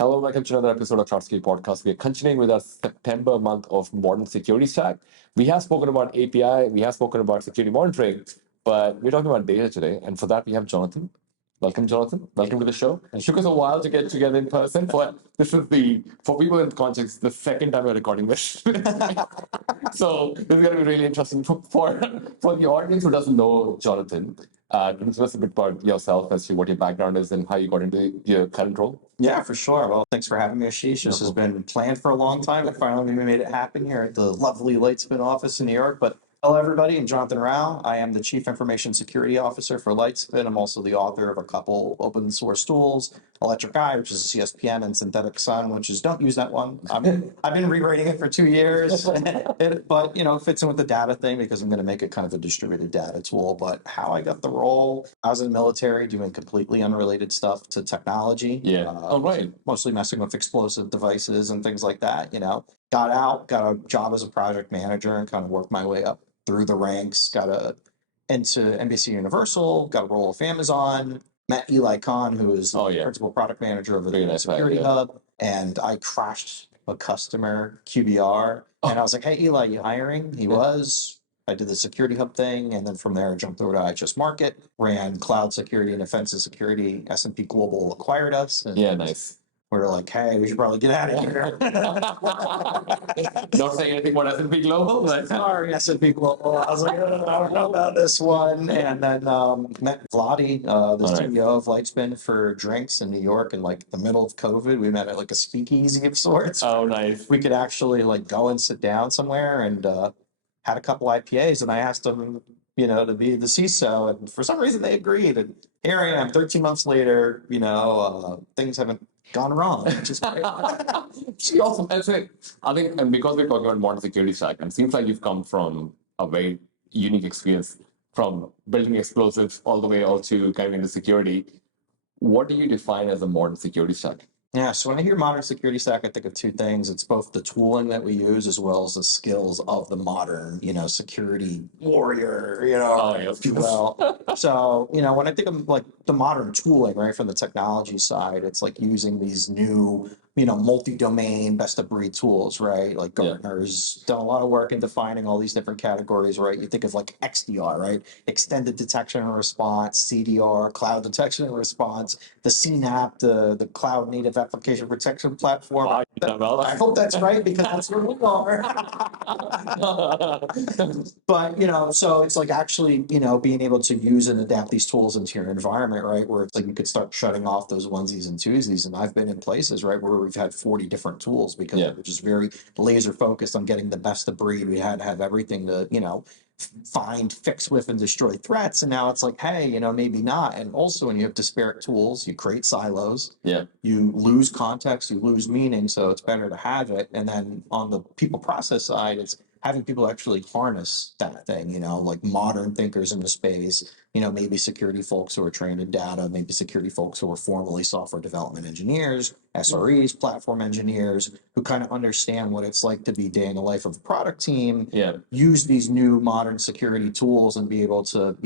Hello, welcome to another episode of Short Podcast. We are continuing with our September month of modern security stack. We have spoken about API, we have spoken about security monitoring, but we're talking about data today. And for that, we have Jonathan. Welcome, Jonathan. Welcome to the show. It took us a while to get together in person. For people in context, the second time we're recording this. So this is going to be really interesting for the audience who doesn't know Jonathan. Can you tell us a bit about yourself as to what your background is and how you got into your current role? Yeah, for sure. Well, thanks for having me, Ashish. This has been planned for a long time. I finally made it happen here at the lovely Lightspin office in New York. But hello, everybody. I'm Jonathan Rao. I am the Chief Information Security Officer for Lightspin. I'm also the author of a couple open source tools, Electric Eye, which is a CSPM, and Synthetic Sun, which is don't use that one. I've been rewriting it for 2 years, but it fits in with the data thing because I'm going to make it kind of a distributed data tool. But how I got the role, I was in the military doing completely unrelated stuff to technology. Yeah. Oh, right. Mostly messing with explosive devices and things like that. Got out, got a job as a project manager, and kind of worked my way up through the ranks. Into NBC Universal, got a role with Amazon. Met Eli Kahn, who is the principal product manager of the Security Hub, and I crashed a customer QBR, and I was like, "Hey, Eli, you hiring?" He was. I did the Security Hub thing, and then from there I jumped over to IHS Market, ran cloud security and offensive security. S&P Global acquired us. And Nice. we were like, "Hey, we should probably get out of here." Not saying anything about S&P Global, but sorry, S&P Global. I was like, I don't know about this one. And then met Vladi, the CEO of Lightspin, for drinks in New York in like the middle of COVID. We met at like a speakeasy of sorts. Oh, nice. We could actually like go and sit down somewhere, and had a couple IPAs, and I asked them, to be the CISO, and for some reason they agreed. And here I am, 13 months later, things haven't gone wrong, which is great. Awesome. I think, and because we're talking about modern security stack, and it seems like you've come from a very unique experience from building explosives all the way all to kind of into security. What do you define as a modern security stack? Yeah, so when I hear modern security stack, I think of two things. It's both the tooling that we use as well as the skills of the modern, security warrior, if you will. So, when I think of like the modern tooling, right, from the technology side, it's like using these new, multi-domain, best-of-breed tools, right? Like Gartner's done a lot of work in defining all these different categories, right? You think of like XDR, right? Extended detection and response, CDR, cloud detection and response, the CNAPP, the cloud native application protection platform. I hope that's right because that's where we are. But, so it's like actually, being able to use and adapt these tools into your environment, right? Where it's like you could start shutting off those onesies and twosies. And I've been in places, right, where we've had 40 different tools because we're just very laser focused on getting the best of breed. We had to have everything to, find, fix with, and destroy threats. And now it's like, hey, maybe not. And also when you have disparate tools, you create silos. Yeah. You lose context, you lose meaning. So it's better to have it. And then on the people process side, it's having people actually harness that thing, like modern thinkers in the space, maybe security folks who are trained in data, maybe security folks who are formerly software development engineers, SREs, platform engineers, who kind of understand what it's like to be day in the life of a product team, use these new modern security tools and be able to,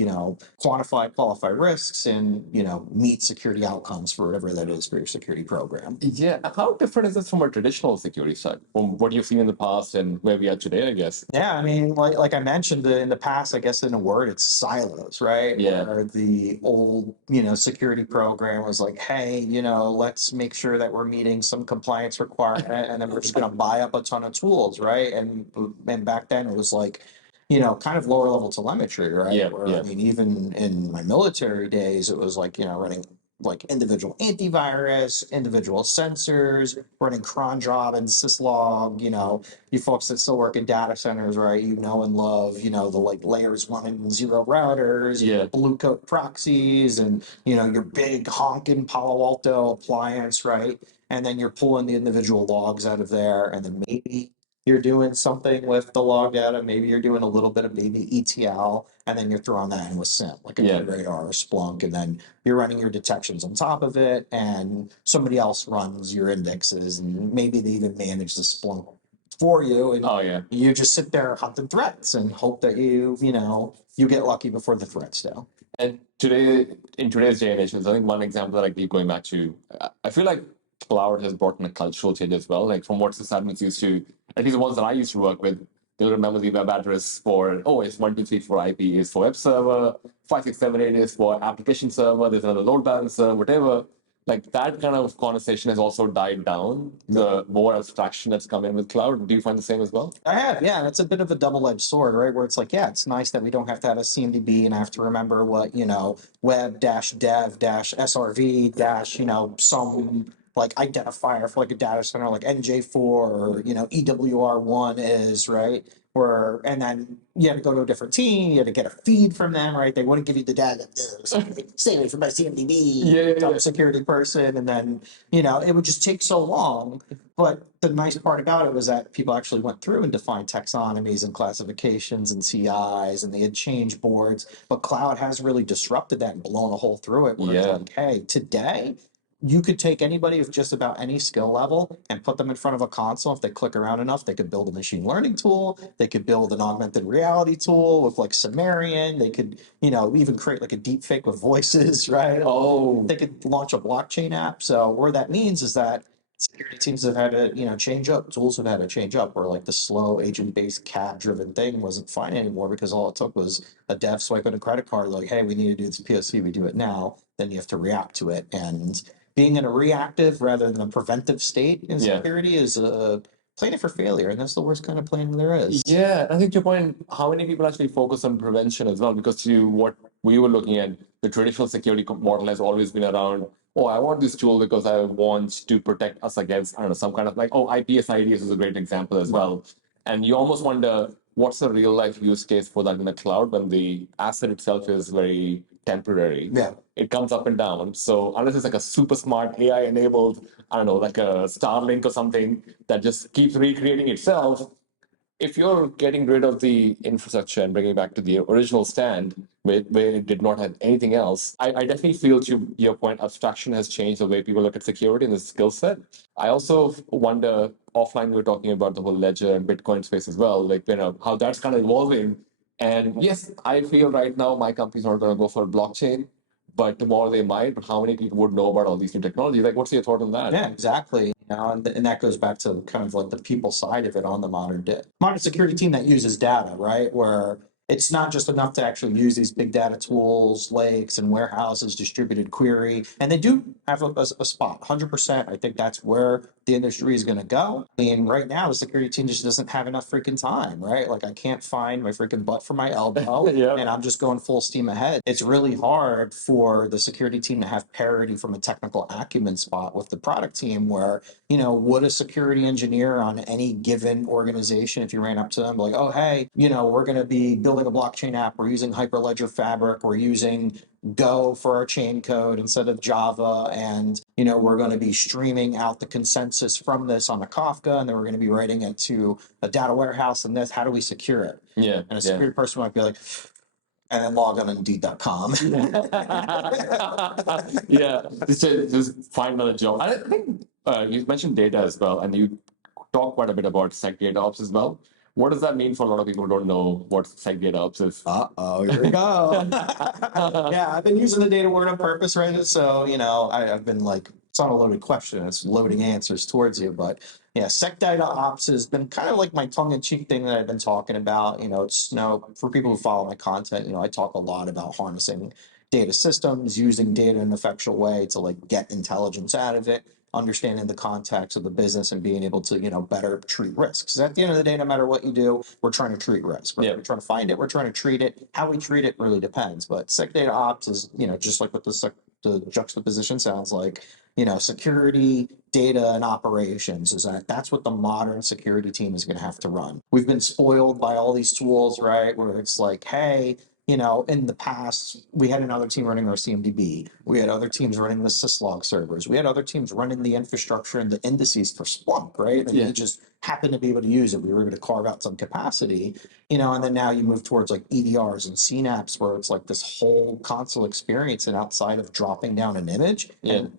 quantify, qualify risks and, meet security outcomes for whatever that is for your security program. Yeah. How different is this from a traditional security stack, from what you've seen in the past and where we are today, I guess? Yeah, I mean, like I mentioned in the past, I guess in a word, it's silos, right? Yeah. Where the old, security program was like, hey, let's make sure that we're meeting some compliance requirement, and then we're just going to buy up a ton of tools, right? And back then it was like, kind of lower level telemetry, right? Yeah. I mean, even in my military days, it was like, running like individual antivirus, individual sensors, running cron job and syslog, you folks that still work in data centers, right? And love, the like layers 1 and 0 routers, blue coat proxies, and, your big honking Palo Alto appliance, right? And then you're pulling the individual logs out of there, and then maybe you're doing something with the log data. Maybe you're doing a little bit of maybe ETL, and then you're throwing that in with SIM, like a radar or Splunk, and then you're running your detections on top of it, and somebody else runs your indexes, and maybe they even manage the Splunk for you, and you just sit there hunting threats and hope that you get lucky before the threats do. And in today's day and age, I think one example that I keep going back to, I feel like cloud has brought in a cultural change as well. Like from what sysadmins used to, at least the ones that I used to work with, they'll remember the web address for, oh, it's 1, 2, 3, 4 IP is for web server, 5, 6, 7, 8 is for application server, there's another load balancer, whatever. Like that kind of conversation has also died down. The more abstraction that's come in with cloud. Do you find the same as well? I have, yeah. It's a bit of a double-edged sword, right? Where it's like, yeah, it's nice that we don't have to have a CMDB and I have to remember what, web dash dev dash SRV dash, some like identifier for like a data center like NJ4 or, EWR1 is, right? And then you had to go to a different team, you had to get a feed from them, right? They wouldn't give you the data. Stay away from my CMDB, Yeah. security person. And then, it would just take so long. But the nice part about it was that people actually went through and defined taxonomies and classifications and CIs, and they had change boards. But cloud has really disrupted that and blown a hole through it. Where it's like, hey, today you could take anybody of just about any skill level and put them in front of a console. If they click around enough, they could build a machine learning tool. They could build an augmented reality tool with like Sumerian. They could, even create like a deep fake with voices, right? Oh. They could launch a blockchain app. So where that means is that security teams have had to, change up. Tools have had to change up. Where like the slow agent-based CAD-driven thing wasn't fine anymore because all it took was a dev swiping a credit card. Like, hey, we need to do this POC. We do it now. Then you have to react to it. And being in a reactive rather than a preventive state in security is planning for failure, and that's the worst kind of planning there is. Yeah, I think to your point, how many people actually focus on prevention as well? Because to what we were looking at, the traditional security model has always been around, oh, I want this tool because I want to protect us against, I don't know, some kind of like, oh, IPS IDS is a great example as well. And you almost wonder, what's the real life use case for that in the cloud when the asset itself is very temporary? Yeah. It comes up and down. So unless it's like a super smart AI enabled, I don't know, like a Starlink or something that just keeps recreating itself, if you're getting rid of the infrastructure and bringing it back to the original stand where it did not have anything else, I definitely feel to your point, abstraction has changed the way people look at security and the skill set. I also wonder, offline, we were talking about the whole ledger and Bitcoin space as well, like, how that's kind of evolving. And yes, I feel right now my company's not going to go for blockchain, but tomorrow they might. But how many people would know about all these new technologies? Like, what's your thought on that? Yeah, exactly. And that goes back to kind of like the people side of it on the modern security team that uses data, right? Where it's not just enough to actually use these big data tools, lakes and warehouses, distributed query. And they do have a spot, 100%. I think that's where the industry is going to go. I mean, right now, the security team just doesn't have enough freaking time, right? Like, I can't find my freaking butt for my elbow, and I'm just going full steam ahead. It's really hard for the security team to have parity from a technical acumen spot with the product team where, would a security engineer on any given organization, if you ran up to them, like, oh, hey, we're going to be building a blockchain app, we're using Hyperledger Fabric, we're using Go for our chain code instead of Java, and we're going to be streaming out the consensus from this on a Kafka, and then we're going to be writing it to a data warehouse, and this, how do we secure it? Yeah. And a security person might be like, and then log on Indeed.com. Yeah, just find another job. I think you mentioned data as well, and you talk quite a bit about SecDataOps as well. What does that mean for a lot of people who don't know what SecDataOps is? Here we go. Yeah, I've been using the data word on purpose, right? So, I've been like, it's not a loaded question, it's loading answers towards you. But yeah, SecDataOps has been kind of like my tongue-in-cheek thing that I've been talking about. It's for people who follow my content, I talk a lot about harnessing data systems, using data in an effectual way to like get intelligence out of it, understanding the context of the business and being able to, better treat risks. At the end of the day, no matter what you do, we're trying to treat risk. We're trying to find it, we're trying to treat it. How we treat it really depends. But SecDataOps is, just like what the juxtaposition sounds like, security, data, and operations that's what the modern security team is going to have to run. We've been spoiled by all these tools, right? Where it's like, hey, in the past, we had another team running our CMDB. We had other teams running the syslog servers. We had other teams running the infrastructure and the indices for Splunk, right? And we just happened to be able to use it. We were able to carve out some capacity, and then now you move towards like EDRs and CNAPs where it's like this whole console experience and outside of dropping down an image and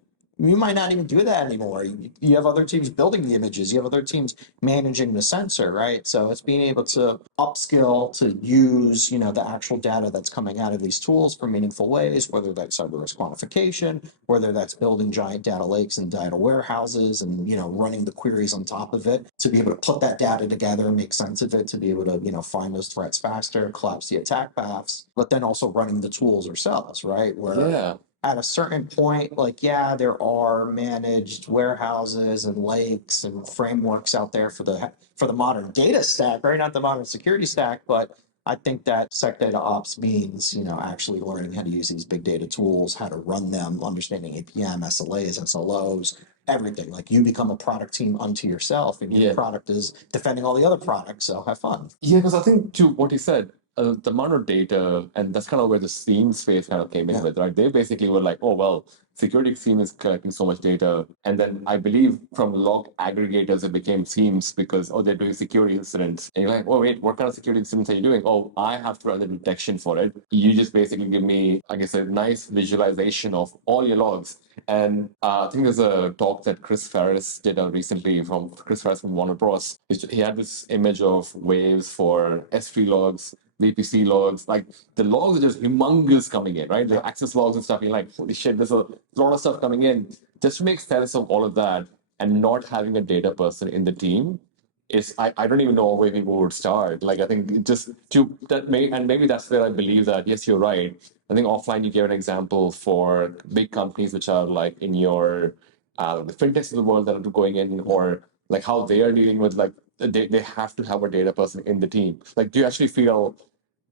you might not even do that anymore. You have other teams building the images, you have other teams managing the sensor, right? So it's being able to upskill to use, the actual data that's coming out of these tools for meaningful ways, whether that's cyber risk quantification, whether that's building giant data lakes and data warehouses and, running the queries on top of it to be able to put that data together and make sense of it, to be able to, find those threats faster, collapse the attack paths, but then also running the tools ourselves, right? Where Yeah. at a certain point, yeah, there are managed warehouses and lakes and frameworks out there for the modern data stack, right? Not the modern security stack, but I think that SecDataOps means, actually learning how to use these big data tools, how to run them, understanding APM, SLAs, SLOs, everything. Like you become a product team unto yourself, and your product is defending all the other products. So have fun. Yeah, because I think to what you said, the amount of data, and that's kind of where the SIEM space kind of came in with, right? They basically were like, oh, well, security SIEM is collecting so much data. And then I believe from log aggregators, it became SIEMs because, oh, they're doing security incidents. And you're like, oh, wait, what kind of security incidents are you doing? Oh, I have to run the detection for it. You just basically give me, I guess, a nice visualization of all your logs. And I think there's a talk that Chris Ferris did recently from Chris Ferris from Warner Bros. He had this image of waves for S3 logs, VPC logs, like the logs are just humongous coming in, right? The access logs and stuff. You're like, holy shit, there's a lot of stuff coming in. Just to make sense of all of that and not having a data person in the team is I don't even know where people would start. Like I think just to that may and maybe that's where I believe that yes, you're right. I think offline you gave an example for big companies which are like in your the fintechs of the world that are going in, or like how they are dealing with like they have to have a data person in the team. Like do you actually feel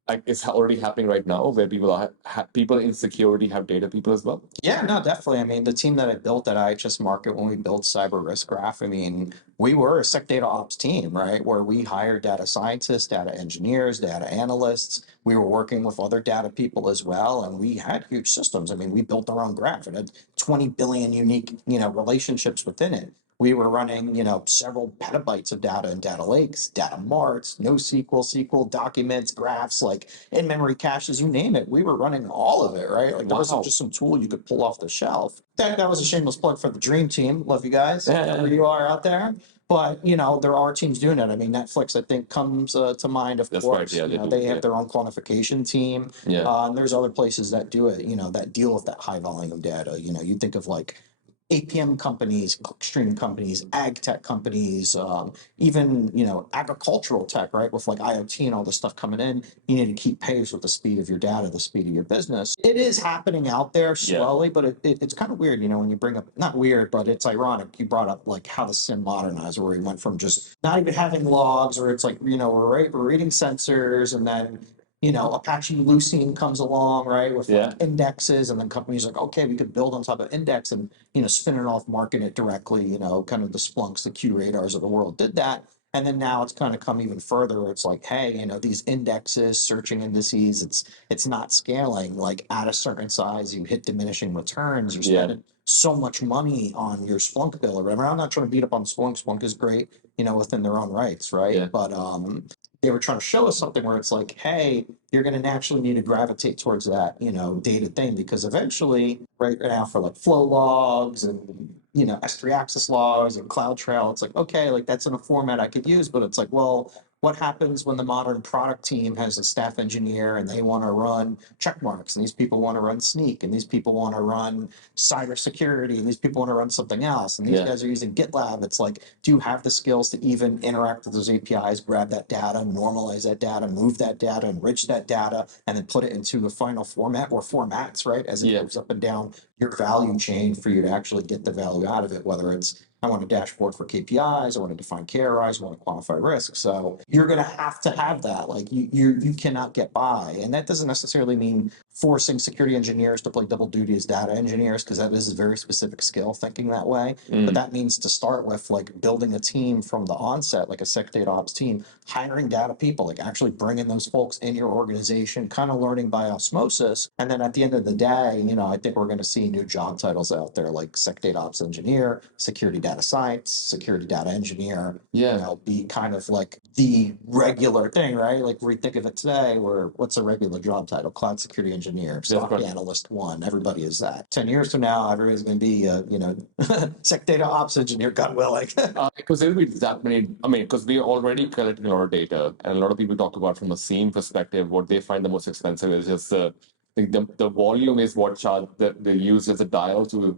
like it's already happening right now where people in security have data people as well? Yeah, no, definitely. I mean, the team that I built at IHS Market when we built Cyber Risk Graph, I mean, we were a SecDataOps team, right? Where we hired data scientists, data engineers, data analysts. We were working with other data people as well, and we had huge systems. I mean, we built our own graph. It had 20 billion unique, relationships within it. We were running, several petabytes of data in data lakes, data marts, NoSQL, SQL, documents, graphs, like in-memory caches, you name it. We were running all of it, right? Like there wasn't just some tool you could pull off the shelf. That was a shameless plug for the Dream Team. Love you guys, wherever you are out there. But there are teams doing it. I mean, Netflix, I think, comes to mind. Of That's course, right. Yeah, they have their own quantification team. Yeah. And there's other places that do it. That deal with that high volume of data. You think of like APM companies, clickstream companies, ag tech companies, even agricultural tech, right? With like IoT and all this stuff coming in, you need to keep pace with the speed of your data, the speed of your business. It is happening out there slowly, but it's kind of weird, when you bring up, not weird, but it's ironic. You brought up like how the SIM modernized, where we went from just not even having logs, or it's like we're reading sensors, and then Apache Lucene comes along, right, with like indexes, and then companies are like, okay, we could build on top of index and spin it off, market it directly. Kind of the Splunks, the QRadars of the world did that, and then now it's kind of come even further. It's like, hey, these indexes, searching indices, it's not scaling. Like at a certain size, you hit diminishing returns. You're spending so much money on your Splunk bill or whatever. I'm not trying to beat up on Splunk. Splunk is great, within their own rights, right? Yeah. But they were trying to show us something where it's like, hey, you're going to naturally need to gravitate towards that, data thing, because eventually, right now, for like flow logs and S3 access logs and CloudTrail, it's like, okay, like that's in a format I could use, but it's like, well, what happens when the modern product team has a staff engineer and they want to run check marks, and these people want to run Snyk, and these people want to run cybersecurity, and these people want to run something else, and these guys are using GitLab? It's like, do you have the skills to even interact with those APIs, grab that data, normalize that data, move that data, enrich that data, and then put it into a final format or formats, right? As it moves up and down your value chain for you to actually get the value out of it, whether it's I want a dashboard for KPIs, I want to define KRIs, I want to quantify risk. So you're going to have that. Like you cannot get by. And that doesn't necessarily mean forcing security engineers to play double duty as data engineers, because that is a very specific skill, thinking that way. But that means to start with, like building a team from the onset, like a SecDataOps team, hiring data people, like actually bringing those folks in your organization, kind of learning by osmosis. And then at the end of the day, I think we're going to see new job titles out there, like SecDataOps engineer, security data data science, security data engineer, Yeah. you know, be kind of like the regular thing, right? Like we think of it today, where what's a regular job title? Cloud security engineer, stock correct. analyst one. Everybody is that. 10 years from now, everybody's going to be, you know, SecDataOps engineer, God willing. Because there'll be that many, I mean, because we're already collecting a lot of data, and a lot of people talk about from a SIEM perspective, what they find the most expensive is just the volume is what charge they use as a dial to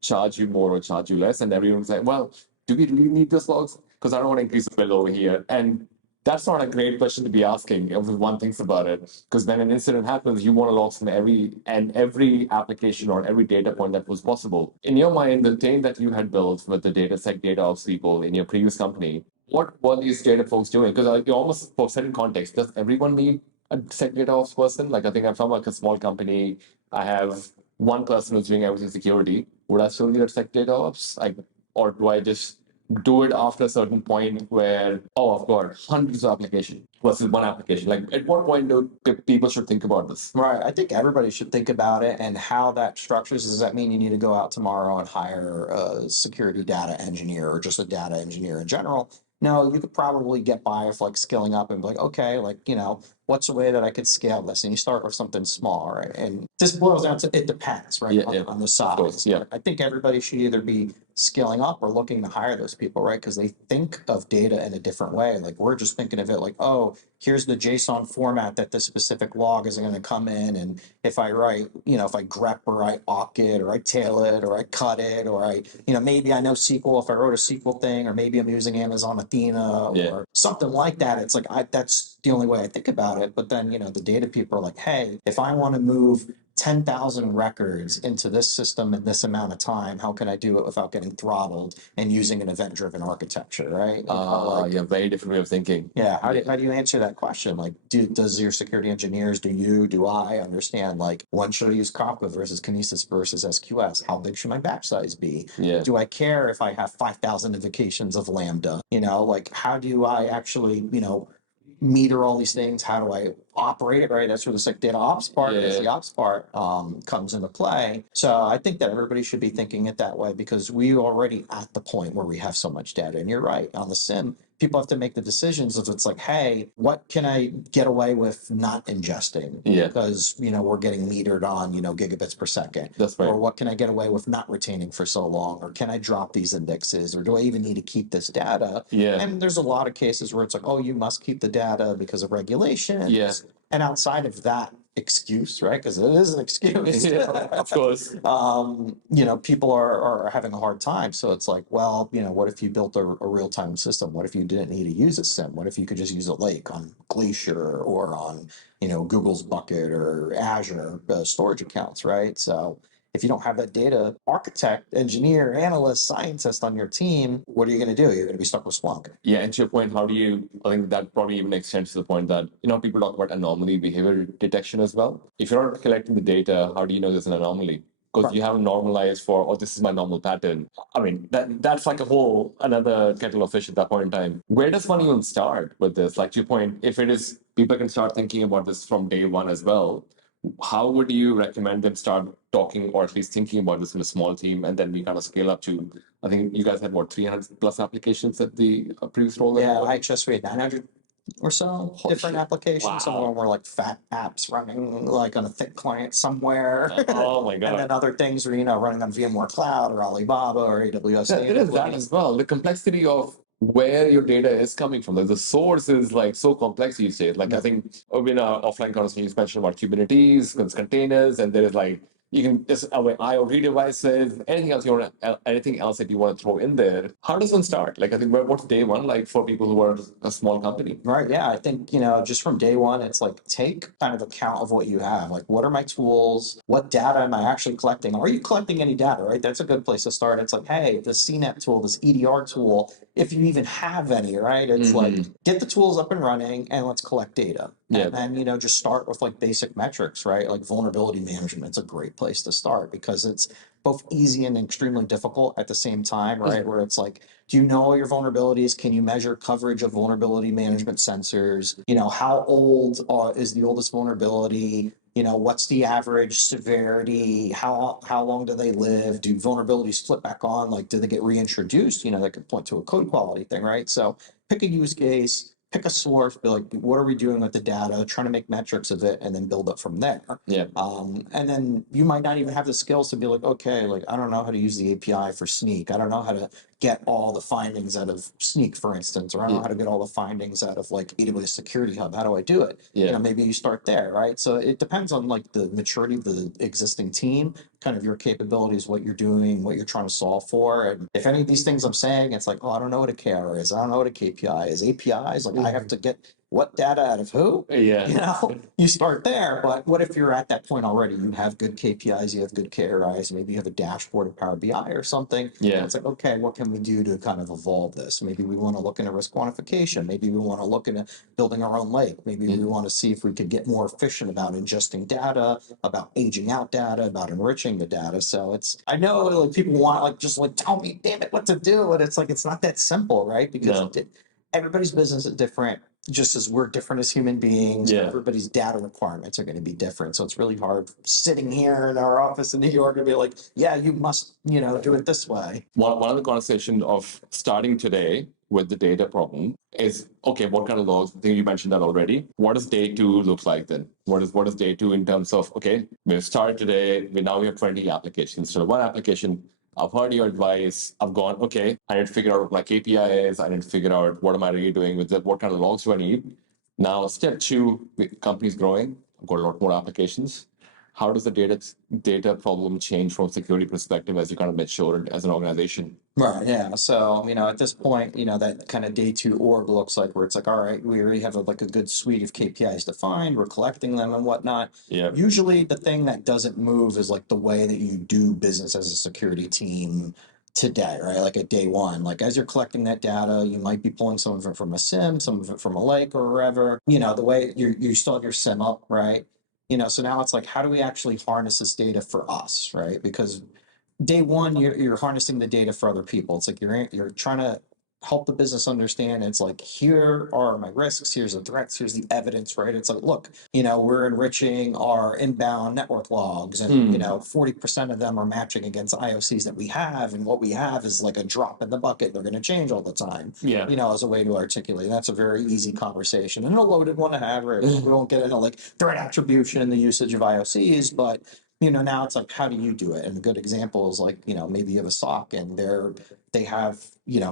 charge you more or charge you less. And everyone's like, well, do we really need this logs? Because I don't want to increase the bill over here. And that's not a great question to be asking if one thinks about it. Because when an incident happens, you want to log from every application or every data point that was possible. In your mind, the thing that you had built with the data SecDataOps people in your previous company, what were these data folks doing? Because you almost for set in context, does everyone need a SecDataOps person? Like I think I'm from like a small company. I have one person who's doing everything security. Would I still need a SecDataOps? Like, or do I just do it after a certain point where, oh, I've got hundreds of applications versus one application? Like, at what point do people should think about this? Right. I think everybody should think about it and how that structures. Does that mean you need to go out tomorrow and hire a security data engineer or just a data engineer in general? No, you could probably get by with like skilling up and be like, okay, like, you know, what's a way that I could scale this? And you start with something small, right? And this boils down to it depends, right? Yeah, on, yeah, on the of course, size. yeah. I think everybody should either be scaling up or looking to hire those people, right? Because they think of data in a different way. Like we're just thinking of it like, oh, here's the JSON format that this specific log is going to come in. And if I write, you know, if I grep or I awk it or I tail it or I cut it or I, you know, maybe I know SQL if I wrote a SQL thing, or maybe I'm using Amazon Athena Yeah. or something like that. It's like, that's the only way I think about it. But then, you know, the data people are like, hey, if I want to move 10,000 records into this system in this amount of time, how can I do it without getting throttled and using an event-driven architecture, right? Yeah, very different way of thinking. Yeah, how do you answer that question? Like, does your security engineers, do I understand, like, when should I use Kafka versus Kinesis versus SQS? How big should my batch size be? Yeah. Do I care if I have 5,000 invocations of Lambda? You know, like, how do I actually, you know, meter all these things? How do I operate it, right? That's where the SecDataOps part, Yeah. the ops part comes into play. So I think that everybody should be thinking it that way, because we already at the point where we have so much data. And you're right, on the SIM, people have to make the decisions if it's like, hey, what can I get away with not ingesting? Yeah. Because, you know, we're getting metered on, you know, gigabits per second. That's right. Or what can I get away with not retaining for so long? Or can I drop these indexes? Or do I even need to keep this data? Yeah. And there's a lot of cases where it's like, oh, you must keep the data because of regulations. Yeah. And outside of that excuse, right? Because it is an excuse. Yeah, of course. You know, people are having a hard time. So it's like, well, you know, what if you built a real-time system? What if you didn't need to use a SIM? What if you could just use a lake on Glacier or on, you know, Google's Bucket or Azure storage accounts, right? So if you don't have that data architect, engineer, analyst, scientist on your team, what are you going to do? You're going to be stuck with Splunk. Yeah, and to your point, how do you, I think that probably even extends to the point that, you know, people talk about anomaly behavior detection as well. If you're not collecting the data, how do you know there's an anomaly? Because you haven't normalized for, oh, this is my normal pattern. I mean, that's like a whole another kettle of fish at that point in time. Where does one even start with this? Like to your point, if it is, people can start thinking about this from day one as well. How would you recommend them start talking or at least thinking about this in a small team, and then we kind of scale up to, I think you guys had what, 300 plus applications at the previous role? that you Yeah, were? IHS, we had 900 or so different shit. applications. Some of Wow. them were like fat apps running like on a thick client somewhere. Oh my And God. then other things were, you know, running on VMware Cloud or Alibaba or AWS. There is that as well. The complexity of where your data is coming from. Like the source is like so complex these days. Like I think in our offline conversation, you mentioned about Kubernetes, containers, and there is like you can just IoT devices, anything else you want anything else that you want to throw in there. How does one start? Like I think what's day one like for people who are a small company? Right. Yeah. I think, you know, just from day one, it's like take kind of account of what you have. Like, what are my tools? What data am I actually collecting? Are you collecting any data? Right. That's a good place to start. It's like, hey, this CNET tool, this EDR tool, if you even have any, right? It's like, get the tools up and running and let's collect data. Yeah. And then, you know, just start with like basic metrics, right? Like vulnerability management's a great place to start because it's both easy and extremely difficult at the same time, right? Where it's like, do you know all your vulnerabilities? Can you measure coverage of vulnerability management sensors? You know, how old is the oldest vulnerability? What's the average severity? How long do they live? Do vulnerabilities flip back on? Like, do they get reintroduced? That could point to a code quality thing, right? So pick a use case, pick a source, be like, what are we doing with the data? Trying to make metrics of it, and then build up from there. Yeah. And then you might not even have the skills to be like, okay, like I don't know how to use the API for Snyk. I don't know how to get all the findings out of Snyk, for instance, or I don't know how to get all the findings out of like AWS Security Hub. How do I do it? Yeah. Maybe you start there, right? So it depends on like the maturity of the existing team, kind of your capabilities, what you're doing, what you're trying to solve for. And if any of these things I'm saying, it's like, oh, I don't know what a KR is. I don't know what a KPI is. APIs, like I have to get what data out of who? Yeah. You start there, but what if you're at that point already? You have good KPIs, you have good KRIs, maybe you have a dashboard of Power BI or something. Yeah. And it's like, okay, what can we do to kind of evolve this? Maybe we want to look into risk quantification. Maybe we want to look into building our own lake. Maybe we want to see if we could get more efficient about ingesting data, about aging out data, about enriching the data. So I know like people want like, just like, tell me, damn it, what to do. And it's like, it's not that simple, right? Because everybody's business is different. Just as we're different as human beings, everybody's data requirements are going to be different. So it's really hard sitting here in our office in New York and be like, yeah, you must, do it this way. One of the conversations of starting today with the data problem is, okay, what kind of logs? I think you mentioned that already. What does day two look like then? What is day two in terms of, okay, we've started today, we have 20 applications instead of one application. I've heard your advice. I've gone, okay, I need to figure out what my KPI is. I need to figure out what am I really doing with it? What kind of logs do I need? Now, step two, the company's growing. I've got a lot more applications. How does the data problem change from a security perspective as you kind of mature as an organization? Right. Yeah. So, at this point, that kind of day two org looks like where it's like, all right, we already have a good suite of KPIs defined. We're collecting them and whatnot. Yeah. Usually the thing that doesn't move is like the way that you do business as a security team today, right? Like at day one, like as you're collecting that data, you might be pulling some of it from a SIM, some of it from a lake or wherever, the way you still have your SIM up, right? So now it's like, how do we actually harness this data for us, right? Because day one, you're harnessing the data for other people. It's like you're trying to help the business understand. It's like, here are my risks, here's the threats, here's the evidence, right? It's like, look, we're enriching our inbound network logs, and 40% of them are matching against IOCs that we have, and what we have is like a drop in the bucket. They're going to change all the time. As a way to articulate. That's a very easy conversation and a loaded one to have, right? We won't get into like threat attribution and the usage of IOCs, but now it's like, how do you do it? And a good example is like, maybe you have a SOC and they have,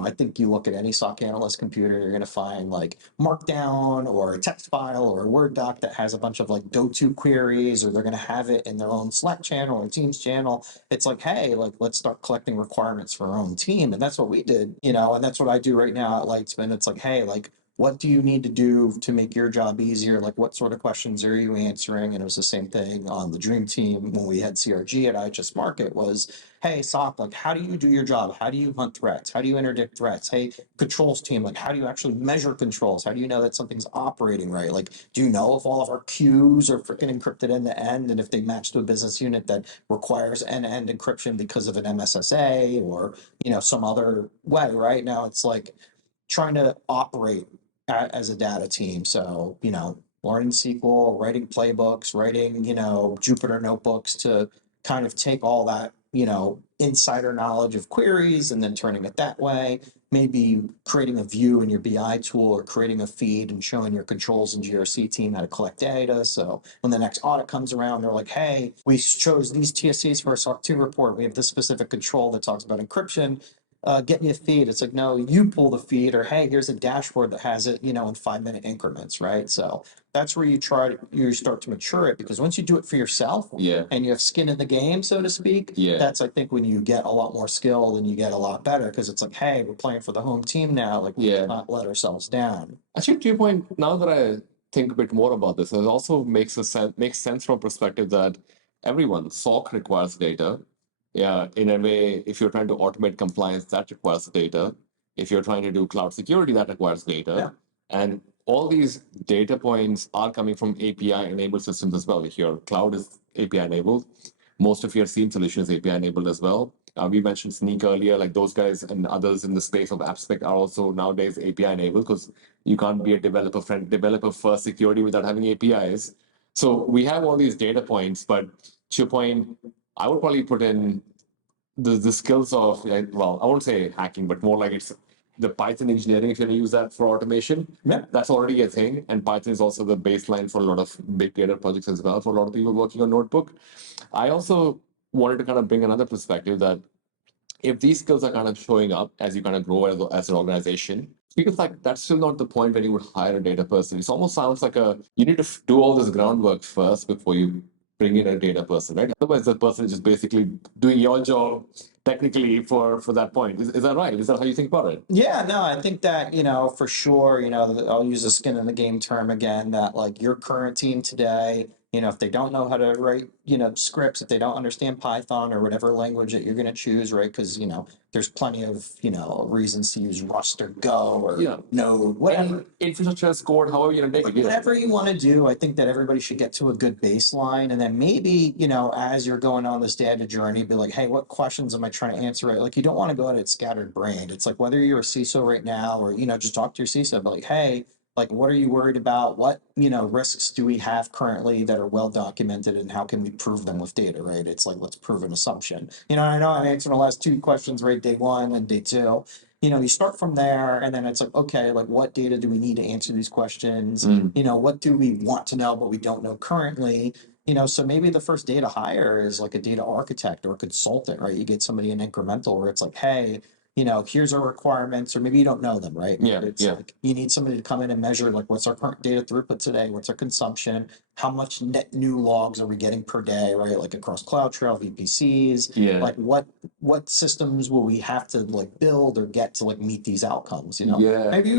I think you look at any SOC analyst computer, you're going to find like Markdown or a text file or a Word doc that has a bunch of like go-to queries, or they're going to have it in their own Slack channel or Teams channel. It's like, hey, like, let's start collecting requirements for our own team. And that's what we did, and that's what I do right now at Lightsman. It's like, hey, like, what do you need to do to make your job easier? Like, what sort of questions are you answering? And it was the same thing on the Dream Team when we had CRG at IHS Market was, hey, SOC, like, how do you do your job? How do you hunt threats? How do you interdict threats? Hey, controls team, like, how do you actually measure controls? How do you know that something's operating right? Like, do you know if all of our queues are freaking encrypted end to end, and if they match to a business unit that requires end-to-end encryption because of an MSSA or, some other way, right? Now it's like trying to operate as a data team. So, learning SQL, writing playbooks, writing, Jupyter notebooks to kind of take all that, insider knowledge of queries and then turning it that way. Maybe creating a view in your BI tool or creating a feed and showing your controls and GRC team how to collect data. So when the next audit comes around, they're like, hey, we chose these TSCs for our SOC 2 report. We have this specific control that talks about encryption. Get me a feed. It's like, no, you pull the feed, or hey, here's a dashboard that has it, in 5-minute increments, right? So that's where you start to mature it, because once you do it for yourself and you have skin in the game, so to speak, that's, I think, when you get a lot more skill and you get a lot better, because it's like, hey, we're playing for the home team now. Like, we cannot let ourselves down. Actually, to your point, now that I think a bit more about this, it also makes sense from a perspective that everyone, SOC requires data. Yeah, in a way, if you're trying to automate compliance, that requires data. If you're trying to do cloud security, that requires data. And all these data points are coming from API-enabled systems as well. If your cloud is API-enabled, most of your SIEM solution is API-enabled as well. We mentioned Snyk earlier, like those guys and others in the space of AppSpec are also nowadays API-enabled, because you can't be a developer-first security without having APIs. So we have all these data points, but to your point, I would probably put in the skills of, well, I won't say hacking, but more like it's the Python engineering, if you're going to use that for automation. Yeah. That's already a thing. And Python is also the baseline for a lot of big data projects as well, for a lot of people working on Notebook. I also wanted to kind of bring another perspective that if these skills are kind of showing up as you kind of grow as an organization, because like that's still not the point when you would hire a data person. It almost sounds like you need to do all this groundwork first before you bring in a data person, right? Otherwise, the person is just basically doing your job technically for that point. Is that right? Is that how you think about it? Yeah, no, I think that, for sure, I'll use a skin in the game term again, that like your current team today, if they don't know how to write, scripts, if they don't understand Python or whatever language that you're going to choose, right? Because, there's plenty of, reasons to use Rust or Go or Yeah. Node, whatever. And infrastructure as code, however you make it. Yeah. Whatever you want to do, I think that everybody should get to a good baseline. And then maybe, as you're going on this data journey, be like, hey, what questions am I trying to answer? Like, you don't want to go at it scattered brained. It's like whether you're a CISO right now or, just talk to your CISO, be like, hey, like, what are you worried about? What, risks do we have currently that are well documented and how can we prove them with data, right? It's like, let's prove an assumption. I know I answered the last two questions, right? Day one and day two. You start from there and then it's like, okay, like what data do we need to answer these questions? What do we want to know, but we don't know currently? So maybe the first data hire is like a data architect or a consultant, right? You get somebody in incremental where it's like, hey, here's our requirements, or maybe you don't know them, right? Yeah, It's yeah. like you need somebody to come in and measure like what's our current data throughput today, what's our consumption, how much net new logs are we getting per day, right? Like across CloudTrail, VPCs, Yeah. like what systems will we have to like build or get to like meet these outcomes, Yeah. Maybe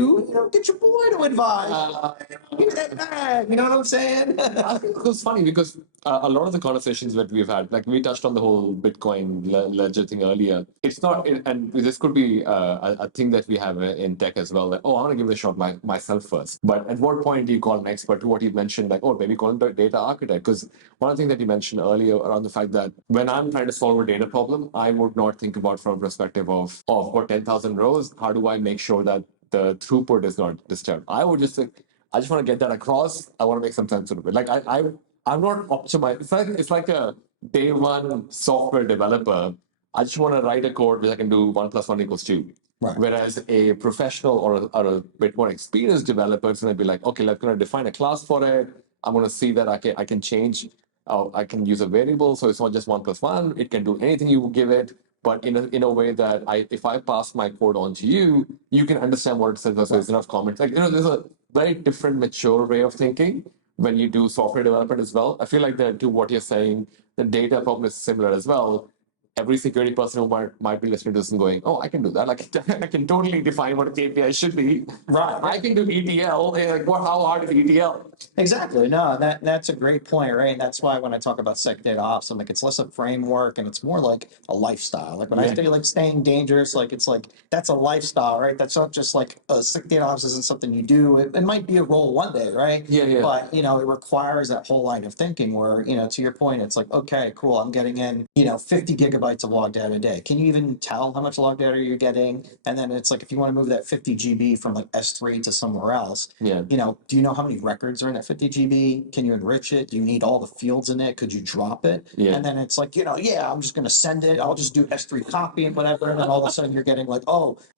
get your boy to advise. Give that back, you know what I'm saying? I think it was funny because a lot of the conversations that we've had, like we touched on the whole Bitcoin ledger thing earlier. It's not, and this could be a thing that we have in tech as well. Like, oh, I want to give it a shot myself first. But at what point do you call an expert? What you mentioned, like, oh, maybe call him a data architect. Because one thing that you mentioned earlier around the fact that when I'm trying to solve a data problem, I would not think about from a perspective of what 10,000 rows. How do I make sure that the throughput is not disturbed? I would just think, I just want to get that across. I want to make some sense of it. Like I'm not optimized. It's like a day one software developer. I just want to write a code which I can do 1+1 = 2. Right. Whereas a professional or a bit more experienced developer is going to be like, okay, let's going to define a class for it. I'm going to see that I can change. I can use a variable, so it's not just 1+1. It can do anything you give it, but in a way that if I pass my code on to you, you can understand what it says. So there's enough comments. Like there's a very different, mature way of thinking when you do software development as well. I feel like that to what you're saying, the data problem is similar as well. Every security person who might be listening to this and going, oh, I can do that. Like I can totally define what a KPI should be. Right. I can do ETL. Like how hard is ETL? Exactly. No, that's a great point, right? And that's why when I talk about SecDataOps, I'm like, it's less a framework and it's more like a lifestyle. Like when I say like staying dangerous, like it's like that's a lifestyle, right? That's not just like SecDataOps isn't something you do. It might be a role one day, right? Yeah. But it requires that whole line of thinking where, to your point, it's like, okay, cool, I'm getting in, 50 gigabytes of log data a day. Can you even tell how much log data you're getting? And then it's like if you want to move that 50 GB from like S3 to somewhere else, do you know how many records are in that 50 GB? Can you enrich it? Do you need all the fields in it? Could you drop it? Yeah. And then it's like, I'm just going to send it. I'll just do S3 copy and whatever. And then all of a sudden you're getting like,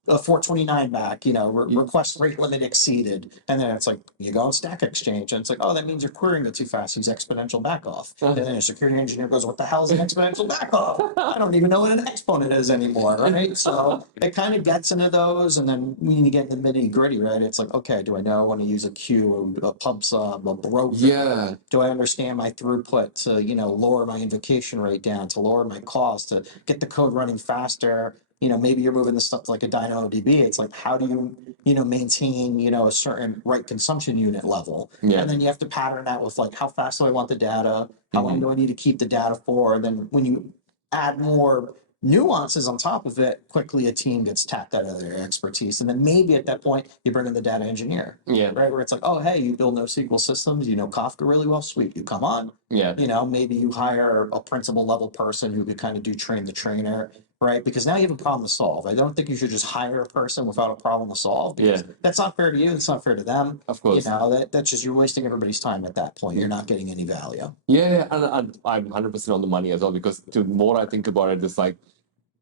a 429 back, request rate limit exceeded. And then it's like, you go on Stack Exchange and it's like, oh, that means you're querying it too fast. Use exponential back off. And then a security engineer goes, what the hell is an exponential back off? I don't even know what an exponent is anymore, right? So it kind of gets into those. And then when you get in the nitty gritty, right, it's like, okay, do I know when to use a queue, a pub sub, a broker? Yeah. Do I understand my throughput to, lower my invocation rate down, to lower my cost, to get the code running faster? Maybe you're moving the stuff to like a DynamoDB. It's like, how do you, maintain, a certain write consumption unit level? Yeah. And then you have to pattern that with like, how fast do I want the data? How long do I need to keep the data for? And then when you add more nuances on top of it, quickly a team gets tapped out of their expertise. And then maybe at that point, you bring in the data engineer, right? Where it's like, oh, hey, you build NoSQL systems, Kafka really well, sweet, you come on. Yeah. Maybe you hire a principal level person who could kind of do train the trainer, right? Because now you have a problem to solve. I don't think you should just hire a person without a problem to solve. Because that's not fair to you. It's not fair to them. Of course. You know, that's just, you're wasting everybody's time at that point. You're not getting any value. Yeah, and I'm 100% on the money as well, because the more I think about it, it's like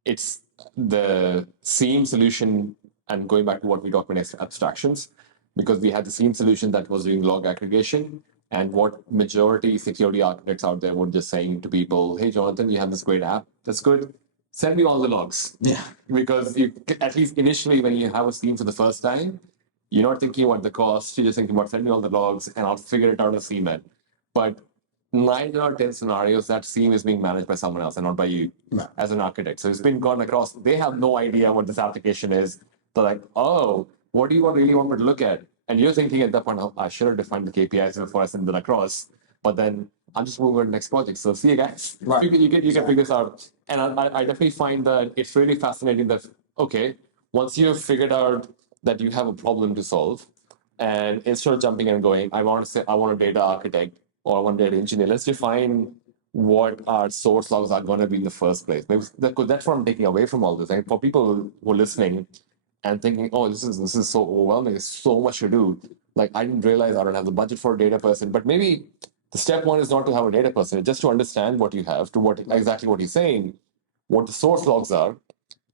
it's the same solution. And going back to what we talked about abstractions, because we had the same solution that was doing log aggregation, and what majority security architects out there were just saying to people, hey, Jonathan, you have this great app. That's good. Send me all the logs. Yeah. Because you, at least initially, when you have a scheme for the first time, you're not thinking about the cost. You're just thinking about send me all the logs and I'll figure it out as CMED. But 9 out of 10 scenarios, that scheme is being managed by someone else and not by you as an architect. So it's been gone across. They have no idea what this application is. They're like, oh, what do you really want me to look at? And you're thinking at that point, oh, I should have defined the KPIs before I send them across. But then I'm just moving on to the next project. So see you guys. Right. You can figure this out. And I definitely find that it's really fascinating that, okay, once you've figured out that you have a problem to solve, and instead of jumping and going, I want a data architect or I want a data engineer, let's define what our source logs are going to be in the first place. Maybe that's what I'm taking away from all this. And for people who are listening and thinking, oh, this is so overwhelming, there's so much to do. Like, I didn't realize I don't have the budget for a data person. But maybe the step one is not to have a data person, it's just to understand what you have, to what exactly what he's saying, what the source logs are.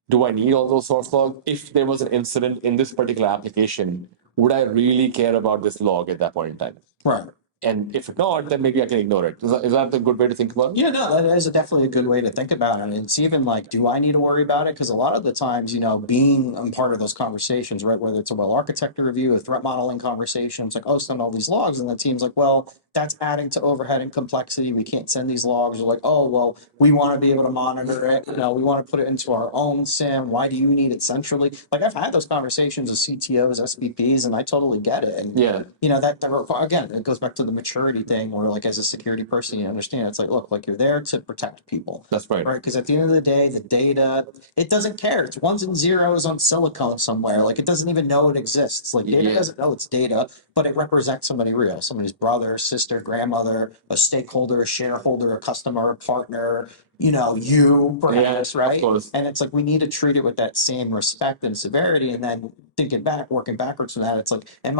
Do I need all those source logs? If there was an incident in this particular application, would I really care about this log at that point in time? Right. And if not, then maybe I can ignore it. Is that a good way to think about it? Yeah, no, that is definitely a good way to think about it. And it's even like, do I need to worry about it? Because a lot of the times, you know, being a part of those conversations, right, whether it's a well architecture review, a threat modeling conversation, it's like, oh, send all these logs. And the team's like, well, that's adding to overhead and complexity. We can't send these logs. You're like, oh, well, we want to be able to monitor it. You know, we want to put it into our own SIM. Why do you need it centrally? Like, I've had those conversations with CTOs, SVPs, and I totally get it. And, you know, that again, it goes back to the maturity thing where, like, as a security person, you understand it's like you're there to protect people. That's right. Right. Because at the end of the day, the data, it doesn't care. It's ones and zeros on silicone somewhere. Like, it doesn't even know it exists. Like, data doesn't know it's data, but it represents somebody real, somebody's brother, sister, grandmother, a stakeholder, a shareholder, a customer, a partner, you know, you perhaps, right? And it's like, we need to treat it with that same respect and severity. And then thinking back, working backwards from that, it's like, what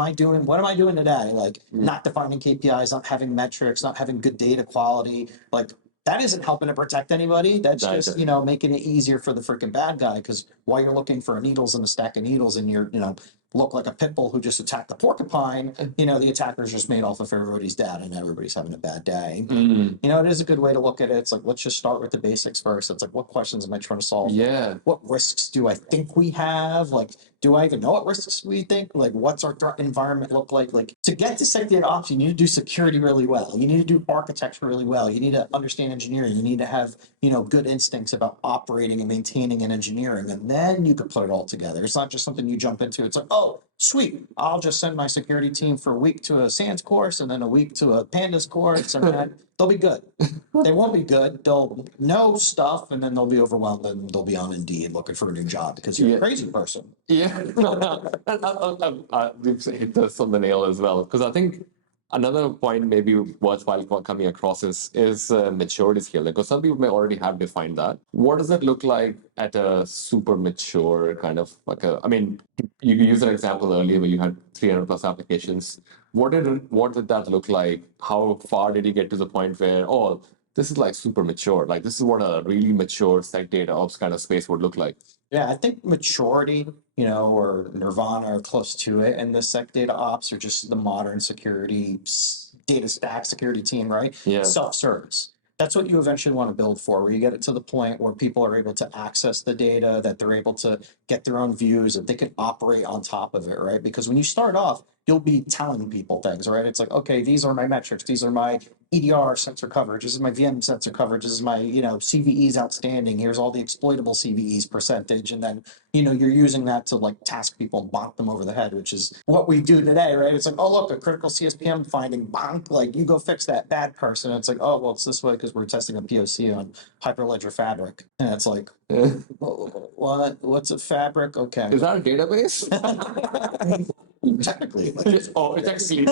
am I doing today? Like, not defining KPIs, not having metrics, not having good data quality. Like, that isn't helping to protect anybody. That's just, you know, making it easier for the freaking bad guy. Because while you're looking for needles in a stack of needles and you're, you know, look like a pit bull who just attacked the porcupine, you know, the attacker's just made off of everybody's data and everybody's having a bad day. You know, it is a good way to look at it. It's like, let's just start with the basics first. It's like, what questions am I trying to solve? What risks do I think we have? Like, do I even know what risks we think? Like, what's our threat environment look like? Like, to get to SecDataOps, you need to do security really well. You need to do architecture really well. You need to understand engineering. You need to have, you know, good instincts about operating and maintaining and engineering. And then you could put it all together. It's not just something you jump into. It's like, oh, sweet, I'll just send my security team for a week to a SANS course and then a week to a Pandas course, and then they'll be good. They won't be good. They'll know stuff, and then they'll be overwhelmed, and they'll be on Indeed looking for a new job because you're a crazy person. We've hit this on the nail as well, because I think another point maybe worthwhile coming across is maturity scale. Because some people may already have defined that. What does it look like at a super mature kind of like I mean, you used an example earlier where you had 300 plus applications. What did that look like? How far did you get to the point where, oh, this is like super mature? Like, this is what a really mature SecDataOps kind of space would look like. Yeah, I think maturity, you know, or nirvana or close to it, and the SecDataOps or just the modern security data stack security team, right? Self-service. That's what you eventually want to build for, where you get it to the point where people are able to access the data, that they're able to get their own views, that they can operate on top of it, right? Because when you start off, you'll be telling people things, right? It's like, okay, these are my metrics. These are my EDR sensor coverage. This is my VM sensor coverage. This is my, you know, CVEs outstanding. Here's all the exploitable CVEs percentage. And then, you know, you're using that to like task people and bonk them over the head, which is what we do today, right? It's like, oh, look, a critical CSPM finding, bonk, like you go fix that bad person. And it's like, oh, well, it's this way because we're testing a POC on Hyperledger Fabric. And it's like, what's a fabric? Okay. Is that a database? Technically, like, It's actually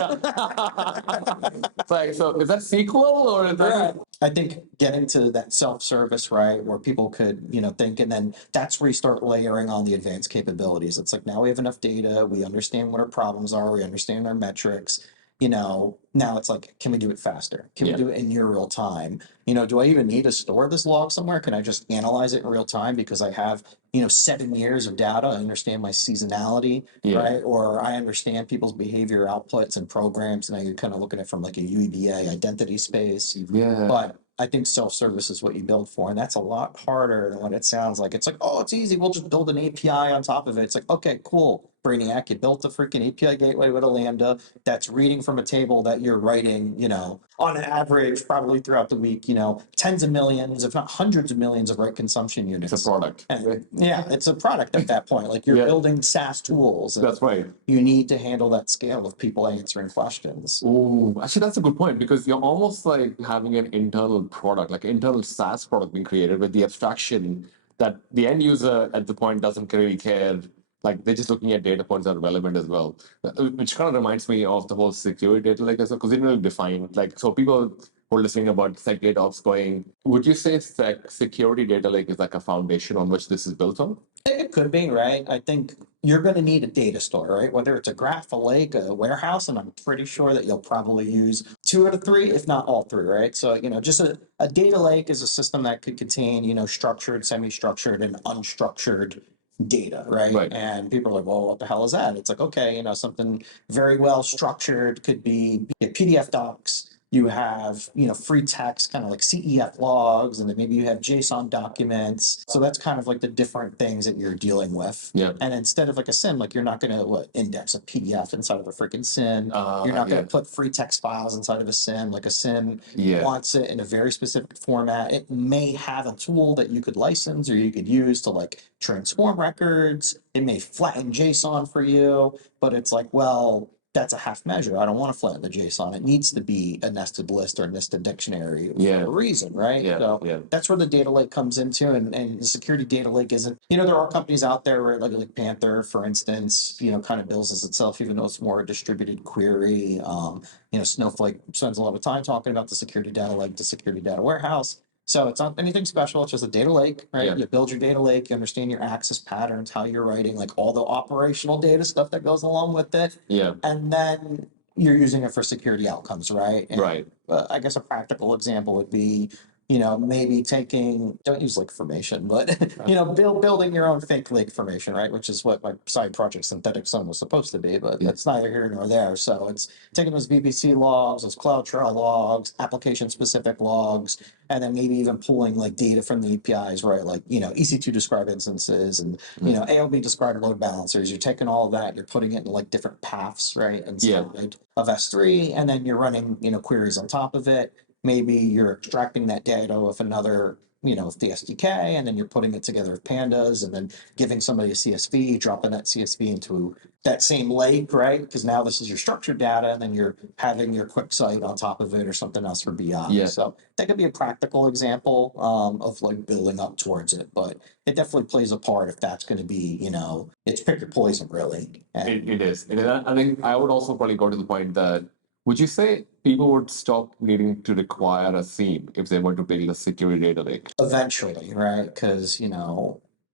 it's like, so is that SQL or is that? right. I think getting to that self-service, right, where people could, think, and then that's where you start layering on the advanced capabilities. It's like now we have enough data, we understand what our problems are, we understand our metrics. Now it's like, can we do it faster? Can we Yeah. do it in near real time? Do I even need to store this log somewhere? Can I just analyze it in real time because I have, 7 years of data? I understand my seasonality, Yeah. right? Or I understand people's behavior outputs and programs. Now you're kind of looking at it from like a UEBA identity space. Yeah. But I think self-service is what you build for, and that's a lot harder than what it sounds like. It's like, oh, it's easy. We'll just build an API on top of it. It's like, okay, cool. Brainiac, you built a freaking API gateway with a Lambda that's reading from a table that you're writing, on average, probably throughout the week, tens of millions, if not hundreds of millions of write consumption units. It's a product. And yeah, it's a product at that point. Like you're Yeah. building SaaS tools. And That's right. you need to handle that scale of people answering questions. Oh, actually, that's a good point because you're almost like having an internal product, like internal SaaS product being created with the abstraction that the end user at the point doesn't really care. Like they're just looking at data points that are relevant as well, which kind of reminds me of the whole security data lake as well, because it really defined like so people who are listening about SecDataOps going, would you say security data lake is like a foundation on which this is built on? It could be, right? I think you're going to need a data store, right? Whether it's a graph, a lake, a warehouse, and I'm pretty sure that you'll probably use 2 out of 3, if not all 3, right? So, just a data lake is a system that could contain, structured, semi-structured, and unstructured data, right? Right. And people are like, well, what the hell is that? It's like, okay, something very well structured could be PDF docs. You have, free text, kind of like CEF logs, and then maybe you have JSON documents. So that's kind of like the different things that you're dealing with. Yeah. And instead of like a SIM, like you're not going to index a PDF inside of a freaking SIM. You're not going to put free text files inside of a SIM. Like a SIM wants it in a very specific format. It may have a tool that you could license or you could use to like transform records. It may flatten JSON for you, but it's like, well, that's a half measure. I don't want to flatten the JSON. It needs to be a nested list or a nested dictionary for a reason, right? So that's where the data lake comes into, and the security data lake isn't, there are companies out there where like Panther, for instance, kind of bills as itself, even though it's more a distributed query. Snowflake spends a lot of time talking about the security data lake, the security data warehouse. So it's not anything special. It's just a data lake, right? Yeah. You build your data lake, you understand your access patterns, how you're writing, like all the operational data stuff that goes along with it. Yeah. And then you're using it for security outcomes, right? And, Right. I guess a practical example would be, maybe don't use lake formation, but, building your own fake lake formation, right? Which is what my side project Synthetic Sun was supposed to be, but it's neither here nor there. So it's taking those VPC logs, those CloudTrail logs, application specific logs, and then maybe even pulling like data from the APIs, right? Like, EC2 described instances and, AOB described load balancers. You're taking all of that, you're putting it in like different paths, right? Inside of S3, and then you're running, queries on top of it. Maybe you're extracting that data with another, with the SDK, and then you're putting it together with pandas, and then giving somebody a CSV, dropping that CSV into that same lake, right? Because now this is your structured data, and then you're having your quick site on top of it or something else for BI. Yeah. So that could be a practical example of like building up towards it, but it definitely plays a part if that's going to be, it's pick your poison, really. It is. I think I would also probably go to the point that would you say people would stop needing to require a theme if they were to build a security data lake? Eventually, right? Because,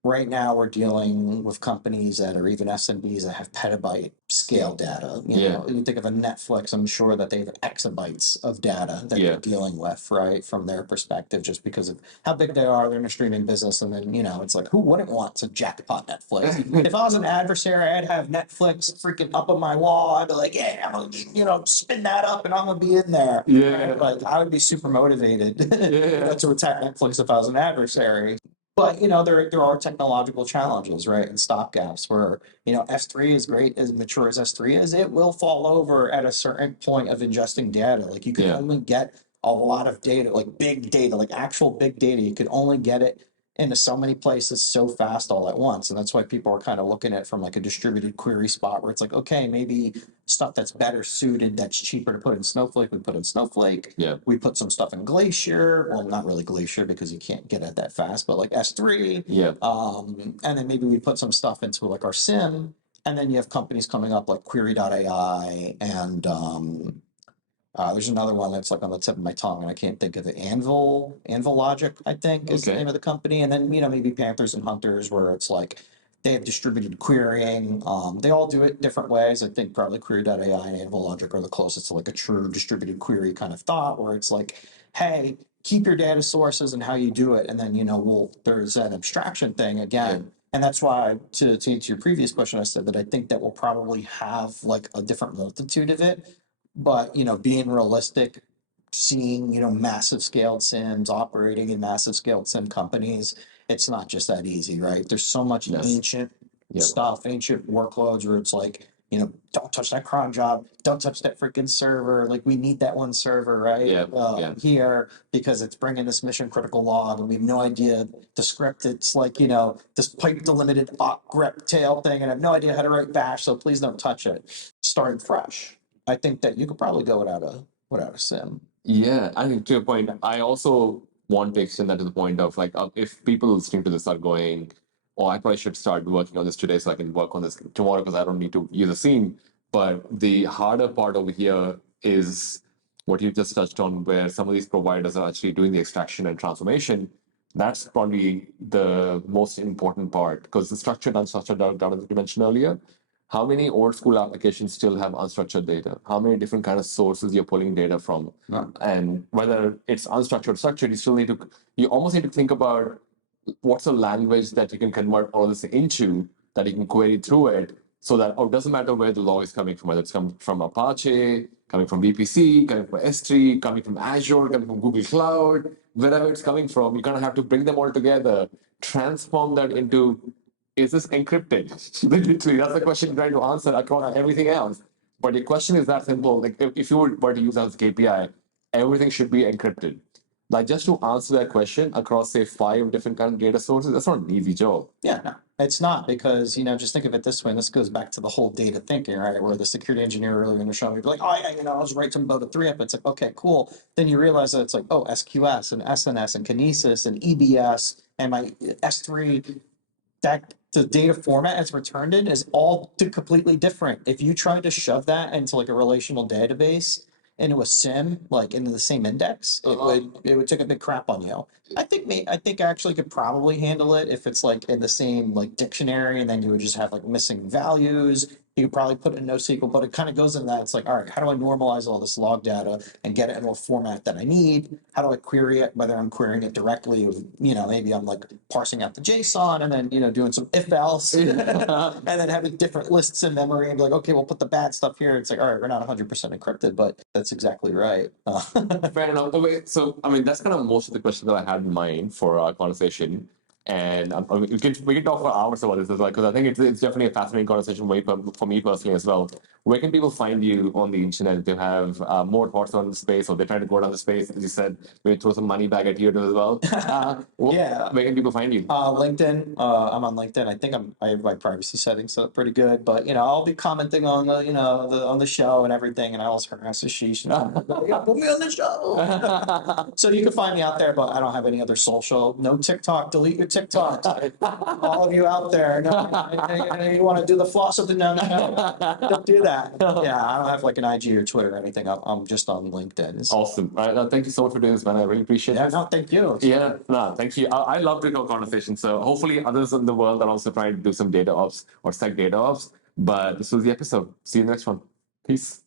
right now we're dealing with companies that are even SMBs that have petabyte scale data. You think of a Netflix, I'm sure that they have exabytes of data that they're dealing with, right? From their perspective, just because of how big they are, they're in a streaming business. And then, it's like, who wouldn't want to jackpot Netflix? If I was an adversary, I'd have Netflix freaking up on my wall. I'd be like, yeah, I'm gonna, spin that up and I'm gonna be in there. Yeah. Right? Like I would be super motivated to attack Netflix if I was an adversary. But there are technological challenges, right, and stopgaps where S3 is great, as mature as S3 is, it will fall over at a certain point of ingesting data. Like you can only get a lot of data, like big data, like actual big data. You can only get it into so many places so fast all at once, and that's why people are kind of looking at it from like a distributed query spot where it's like, okay, maybe stuff that's better suited, that's cheaper to put in Snowflake, we put in Snowflake. Yeah. We put some stuff in Glacier. Well, not really Glacier because you can't get it that fast, but like S3. Yeah. And then maybe we put some stuff into like our SIM. And then you have companies coming up like Query.ai and there's another one that's like on the tip of my tongue and I can't think of it. Anvil Logic, I think, is the Okay. name of the company. And then, maybe Panthers and Hunters where it's like they have distributed querying. They all do it different ways. I think probably Query.ai and Anvil Logic are the closest to like a true distributed query kind of thought where it's like, hey, keep your data sources and how you do it. And then, there's that abstraction thing again. And that's why, to answer your previous question, I said that I think that we'll probably have like a different multitude of it. But, being realistic, seeing, massive scaled SIMs operating in massive scaled SIM companies, it's not just that easy, right? There's so much Yes. ancient stuff, ancient workloads where it's like, don't touch that cron job, don't touch that freaking server. Like we need that one server, right? Here because it's bringing this mission critical log, and we have no idea the script. It's like this pipe delimited grep tail thing, and I have no idea how to write bash. So please don't touch it. Starting fresh. I think that you could probably go without a sim. Yeah, I think to your point, I also want to extend that to the point of like, if people listening to this are going, oh, I probably should start working on this today so I can work on this tomorrow because I don't need to use a scene. But the harder part over here is what you just touched on, where some of these providers are actually doing the extraction and transformation. That's probably the most important part because the structured and unstructured data that you mentioned earlier, how many old school applications still have unstructured data? How many different kind of sources you're pulling data from? And whether it's unstructured or structured, you almost need to think about what's a language that you can convert all this into, that you can query through it, so that it doesn't matter where the log is coming from, whether it's coming from Apache, coming from VPC, coming from S3, coming from Azure, coming from Google Cloud, wherever it's coming from, you're going to have to bring them all together, transform that into, is this encrypted? Literally, that's the question you're trying to answer across everything else. But the question is that simple. Like if you were to use as a KPI, everything should be encrypted. Like just to answer that question across say 5 different kind of data sources, that's not an easy job. Yeah, no, it's not because, just think of it this way, and this goes back to the whole data thinking, right? Where the security engineer really going to show me, be like, oh yeah, I'll just write some about a 3up. It's like, okay, cool. Then you realize that it's like, oh, SQS and SNS and Kinesis and EBS and my S3, that the data format as returned in is all completely different. If you try to shove that into like a relational database into a sim, like into the same index, it would take a big crap on you. I think I actually could probably handle it if it's like in the same like dictionary, and then you would just have like missing values. You could probably put it in NoSQL, but it kind of goes in that. It's like, all right, how do I normalize all this log data and get it into a format that I need? How do I query it? Whether I'm querying it directly, or, maybe I'm like parsing out the JSON and then, doing some if else, and then having different lists in memory and be like, okay, we'll put the bad stuff here. It's like, all right, we're not 100% encrypted, but that's exactly right. Fair enough. Okay, so I mean that's kind of most of the questions that I had in mind for our conversation, and I mean, we can talk for hours about this as well because I think it's definitely a fascinating conversation for me personally as well. Where can people find you on the internet if they have more thoughts on the space, or they're trying to go down the space? As you said, maybe throw some money back at you as well. Yeah. Where can people find you? LinkedIn. I'm on LinkedIn. I think I have my privacy settings set up pretty good, but I'll be commenting on the on the show and everything, and I also harass the sheesh. Put me on the show. So you can find me out there, but I don't have any other social. No TikTok. Delete your TikTok. All of you out there, you want to do the floss of the no, don't do that. Yeah, I don't have like an IG or Twitter or anything. I'm just on LinkedIn. Awesome. All right, thank you so much for doing this, man. I really appreciate it. Yeah, no, thank you. Yeah, no, thank you. I love doing our conversation. So hopefully others in the world are also trying to do some data ops or SecDataOps. But this was the episode. See you in the next one. Peace.